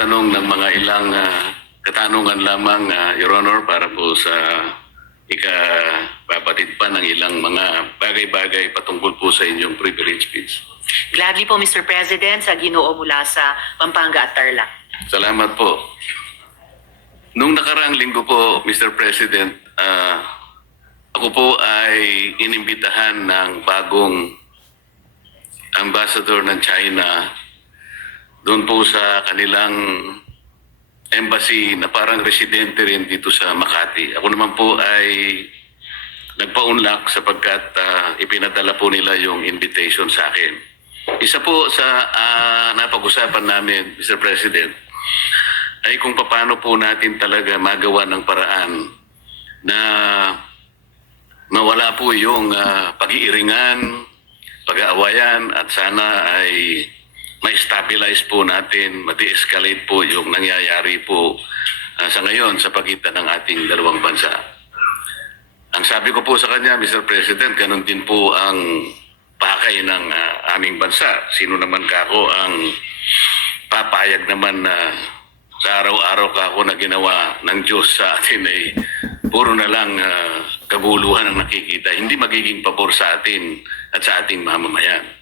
magtanong ng mga ilang katanungan lamang, Your Honor, para po sa ikababatid pa ng ilang mga bagay-bagay patungkol po sa inyong privilege speech. Gladly po, Mr. President, sa Ginoo mula sa Pampanga at Tarlac. Salamat po. Nung nakaraang linggo po, Mr. President, ako po ay inimbitahan ng bagong ambassador ng China doon po sa kanilang embassy na parang residente rin dito sa Makati. Ako naman po ay nagpa-unlock sapagkat ipinadala po nila yung invitation sa akin. Isa po sa napag-usapan namin, Mr. President, ay kung paano po natin talaga magawa ng paraan na mawala po yung pag-iiringan, pag-aawayan at sana ay ma-stabilize po natin, ma-de-escalate po yung nangyayari po sa ngayon sa pagitan ng ating dalawang bansa. Ang sabi ko po sa kanya, Mr. President, ganun din po ang pakay ng aming bansa. Sino naman kako ang papayag naman na sa araw-araw kako na ginawa ng Diyos sa atin ay puro na lang kaguluhan ang nakikita. Hindi magiging pabor sa atin at sa ating mamamayan.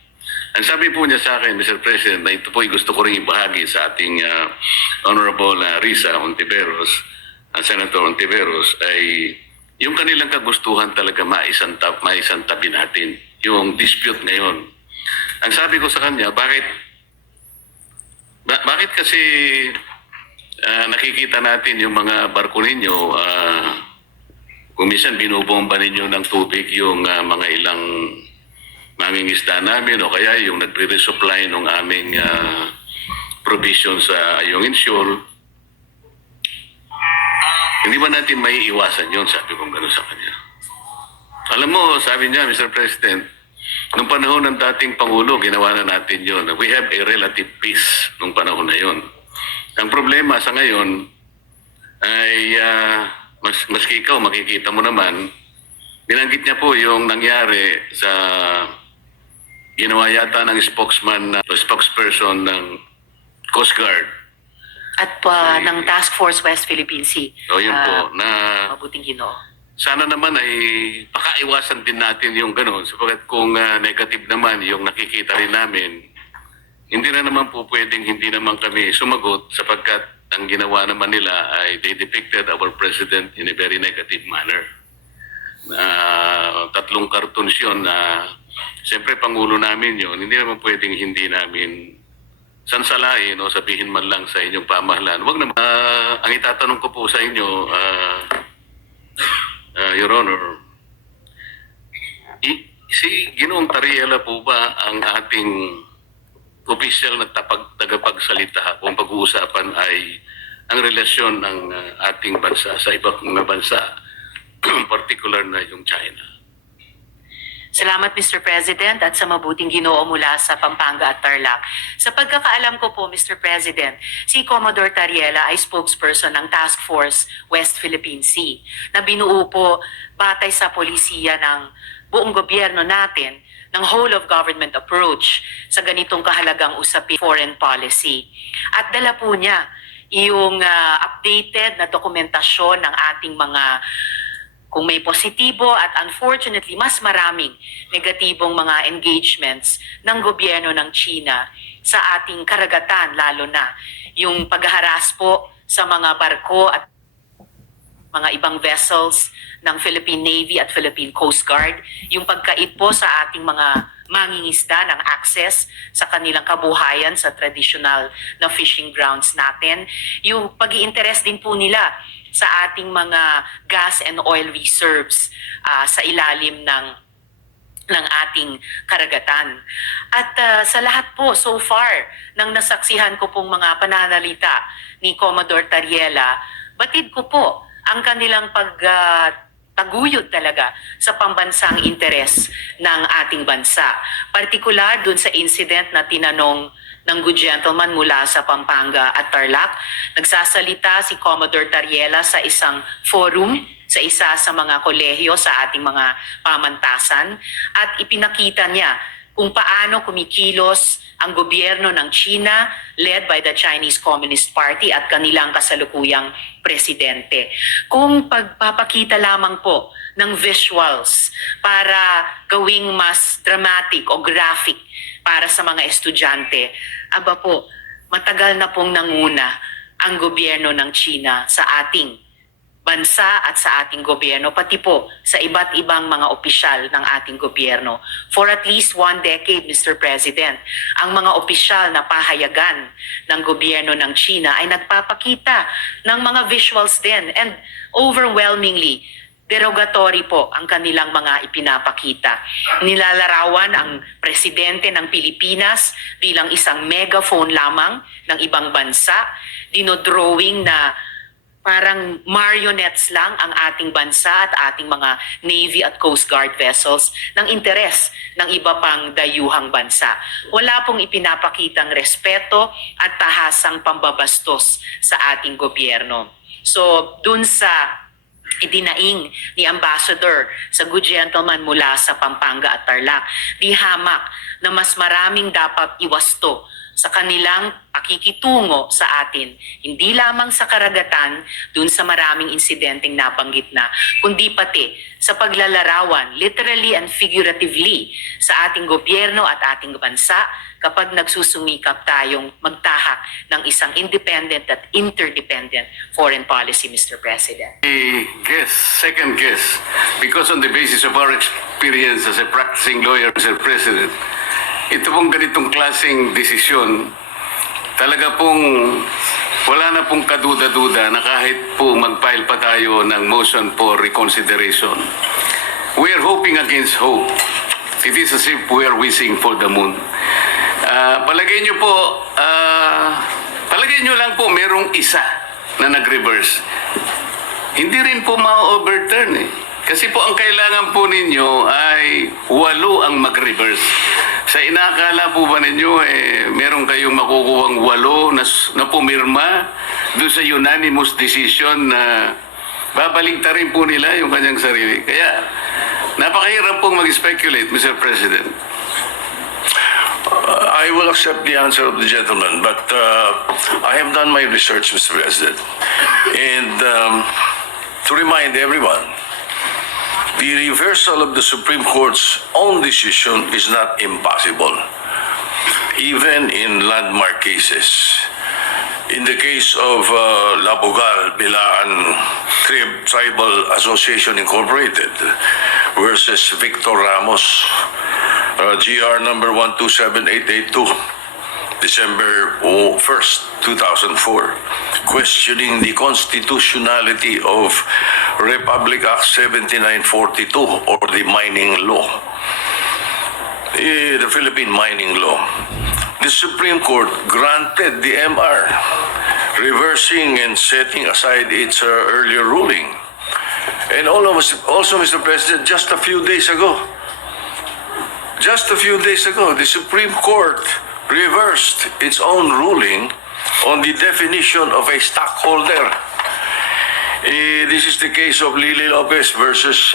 Ang sabi po niya sa akin, Mr. President, na ito po ay gusto ko rin ibahagi sa ating Honorable Risa Hontiveros, Senator Hontiveros, ay yung kanilang kagustuhan talaga maisantabi natin, yung dispute ngayon. Ang sabi ko sa kanya, bakit kasi nakikita natin yung mga barko ninyo, kung minsan binubomba ninyo ng tubig yung mga ilang mangingisda namin o kaya yung nagre-resupply ng aming provision sa Ayungin Shoal. Hindi ba natin may iwasan yun? Sabi kong gano'n sa kanya. Alam mo, sabi niya, Mr. President, nung panahon ng dating Pangulo, ginawa na natin yun. We have a relative peace nung panahon na yun. Ang problema sa ngayon ay maski ikaw, makikita mo naman, binanggit niya po yung nangyari sa ginawa yata ng spokesperson ng Coast Guard. At ng Task Force West Philippine Sea. O yun po, na Mabuting Ginoo. sana naman ay pakaiwasan din natin yung gano'n. Sapagkat kung negative naman yung nakikita rin namin, hindi na naman po pwedeng hindi naman kami sumagot sapagkat ang ginawa naman nila ay they depicted our president in a very negative manner. 3 cartoons yun na siyempre Pangulo namin yun, hindi naman pwedeng hindi namin sansalain o sabihin man lang sa inyong pamahalaan. Wag naman, ang itatanong ko po sa inyo, Your Honor, si Ginoong Tariela po ba ang ating official na tagapagsalita kung pag-uusapan ay ang relasyon ng ating bansa sa ibang mga bansa, particular na yung China? Salamat, Mr. President, at sa mabuting Ginoo mula sa Pampanga at Tarlac. Sa pagkakaalam ko po, Mr. President, si Commodore Tariela ay spokesperson ng Task Force West Philippine Sea na binuo po batay sa polisiya ng buong gobyerno natin ng whole of government approach sa ganitong kahalagang usapin foreign policy. At dala po niya yung updated na dokumentasyon ng ating mga kung may positibo at unfortunately mas maraming negatibong mga engagements ng gobyerno ng China sa ating karagatan, lalo na yung paghaharas po sa mga barko at mga ibang vessels ng Philippine Navy at Philippine Coast Guard, yung pagkait po sa ating mga mangingisda ng access sa kanilang kabuhayan sa traditional na fishing grounds natin, yung pag-i-interest din po nila sa ating mga gas and oil reserves sa ilalim ng ating karagatan. At sa lahat po, so far, nang nasaksihan ko pong mga pananalita ni Commodore Tariela, batid ko po ang kanilang taguyod talaga sa pambansang interes ng ating bansa. Partikular dun sa incident na tinanong ng good gentleman mula sa Pampanga at Tarlac. Nagsasalita si Commodore Tariela sa isang forum sa isa sa mga kolehiyo sa ating mga pamantasan at ipinakita niya kung paano kumikilos ang gobyerno ng China led by the Chinese Communist Party at kanilang kasalukuyang presidente. Kung pagpapakita lamang po ng visuals para gawing mas dramatic o graphic para sa mga estudyante, aba po, matagal na pong nanguna ang gobyerno ng China sa ating bansa at sa ating gobyerno, pati po sa iba't ibang mga opisyal ng ating gobyerno. For at least 1 decade, Mr. President, ang mga opisyal na pahayagan ng gobyerno ng China ay nagpapakita ng mga visuals din, and overwhelmingly, derogatory po ang kanilang mga ipinapakita. Nilalarawan ang presidente ng Pilipinas bilang isang megaphone lamang ng ibang bansa, dinodrawing na parang marionettes lang ang ating bansa at ating mga Navy at Coast Guard vessels ng interes ng iba pang dayuhang bansa. Wala pong ipinapakitang respeto at tahasang pambabastos sa ating gobyerno. So, dun sa idinaing ni Ambassador sa good gentleman mula sa Pampanga at Tarlac, di hamak na mas maraming dapat iwasto sa kanilang pakikitungo sa atin, hindi lamang sa karagatan dun sa maraming insidenteng nabanggit na, kundi pati sa paglalarawan, literally and figuratively, sa ating gobyerno at ating bansa kapag nagsusumikap tayong magtahak ng isang independent at interdependent foreign policy, Mr. President. Second guess, because on the basis of our experience as a practicing lawyer, Mr. President, ito pong ganitong klaseng desisyon, talaga pong wala na pong kaduda-duda na kahit po mag-file pa tayo ng motion for reconsideration. We are hoping against hope. It is as if we are wishing for the moon. Palagay nyo lang po merong isa na nag-reverse. Hindi rin po ma-overturn eh. Kasi po ang kailangan po ninyo ay 8 ang mag-reverse. Sa inakala po ba ninyo meron kayong makukuhang 8 na pumirma doon sa unanimous decision na babaligtarin po nila yung kanyang sarili. Kaya napakahirap pong mag-speculate, Mr. President. I will accept the answer of the gentleman, but I have done my research, Mr. President. And to remind everyone, the reversal of the Supreme Court's own decision is not impossible, even in landmark cases. In the case of Labogal, Bilaan Tribal Association Incorporated versus Victor Ramos, GR number 127882, December 1st, 2004, questioning the constitutionality of Republic Act 7942 or the mining law, the Philippine mining law. The Supreme Court granted the MR, reversing and setting aside its earlier ruling. And also, Mr. President, just a few days ago, the Supreme Court reversed its own ruling on the definition of a stockholder. This is the case of Lily Lopez versus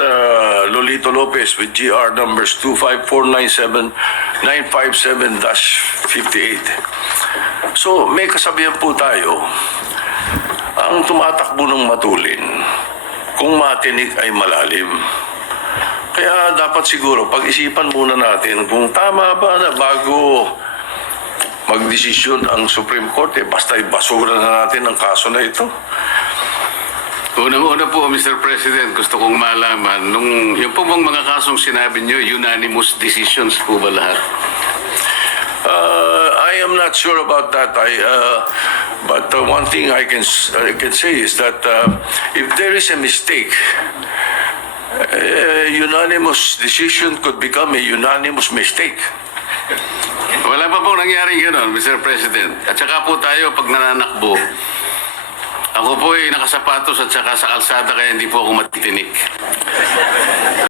Lolito Lopez with GR numbers 25497-957-58. So, may kasabihan po tayo, ang tumatakbo ng matulin, kung matinik ay malalim. Kaya dapat siguro pag-isipan muna natin kung tama ba na bago magdesisyon ang Supreme Court, basta ibasura na natin ang kaso na ito. Unang-una po, Mr. President, gusto kong malaman, yung po bang mga kasong sinabi nyo, unanimous decisions po ba lahat? I am not sure about that. But one thing I can say is that if there is a mistake, unanimous decision could become a unanimous mistake. Wala pa po nangyari gano'n, Mr. President. At saka po tayo, pag nananakbo, ako po ay nakasapatos at saka sa kalsada kaya hindi po ako matitinik.